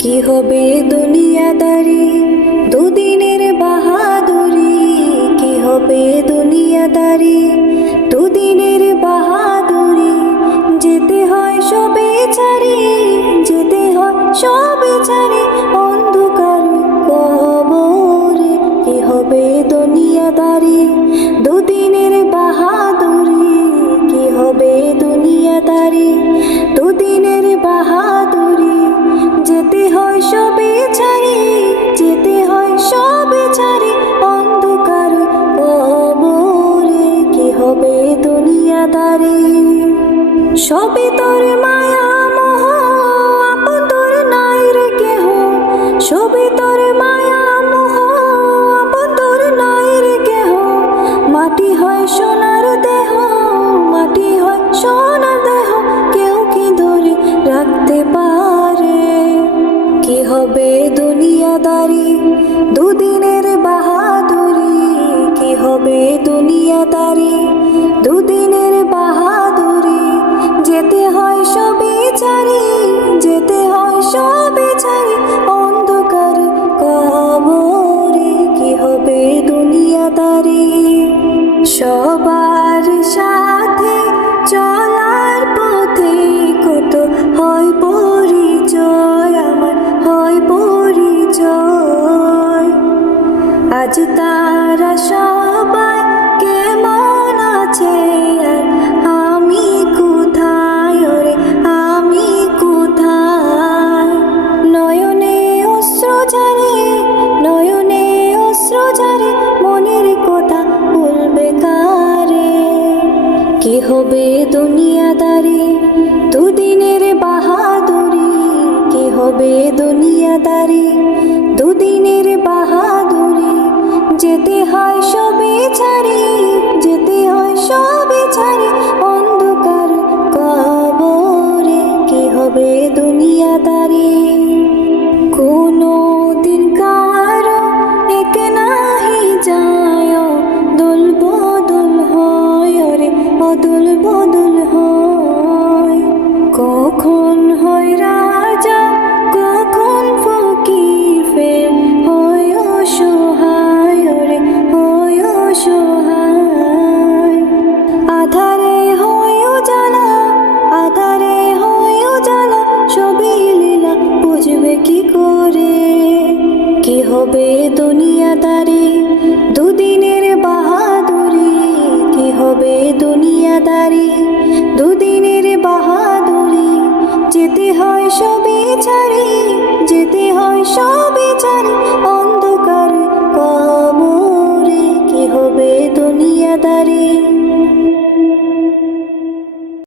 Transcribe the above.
কি হবে দুনিয়াদারি, দুদিনের বাহাদুরি। কি হবে দুনিয়াদারি, দুদিনের বাহাদুরি। যেতে হয় সবে ছাড়ি, যেতে হয় সবে ছাড়ি অন্ধকার কবরে। কি হবে দুনিয়াদারি, দুদিনের বাহাদুরি। কি হবে দুনিয়াদারি, দুদিনের বাহাদুরি। যেতে হয় সবে ছাড়ি, যেতে হয় সবে ছাড়ি অন্ধকার কবরে। কি হবে দুনিয়াদারি, সবে তোর মায়া মোহ, আপন তোর নাই রে কেহ। সবে তোর মায়া মোহ, আপন তোর নাই রে কেহ। মাটি হয় সোনার দেহ, মাটি হয় সোনার দেহ। কেউ কি ধরে রাখতে পারে? কি হবে দুনিয়াদারি, দুদিনের বাহাদুরি। কি হবে দুনিয়াদারি, দুদিনের বাহাদুরি। যেতে হয় সবে ছাড়ি, যেতে হয় সবে ছাড়ি অন্ধকার কবরে। কি হবে দুনিয়াদারি, সবার সাথে চলার পথে কত হয় পরিচয়, আমার হয় পরিচয়। আজ তারা সবাই কেমন আছে, আর আমি কোথায় রে, আমি কোথায়? নয়নে অশ্র ঝরে, নয়নে অশ্র ঝরে মনের কথা বলবে কারে? কি হবে দুনিয়াদারি, দুদিনের বাহাদুরি। কি হবে দুনিয়াদারি, দুদিনের বাহাদুরি। যেতে হয় সবে ছাড়ি, যেতে হয় সবে ছাড়ি অন্ধকার কবরে। কি হবে দুনিয়াদারি, কোনো দিন কারো এক নাহি যায়, দোল বদল হয় রে, অদল বদল হয়। কখন হয় রাজা, কখন ফকির, ফের হয় অসহায় রে, হয় অসহায়। আধারে হয় উজালা, আধারে হয় উজালা, সবই লীলা বুঝবে কি করে? কি হবে দুনিয়াদারি, দুদিনের বাহাদুরি। কি হবে দুনিয়াদারি, দুদিনের বাহাদুরি। যেতে হয় সবে ছাড়ি, যেতে হয় সবে ছাড়ি অন্ধকার কবরে। কি হবে দুনিয়াদারি।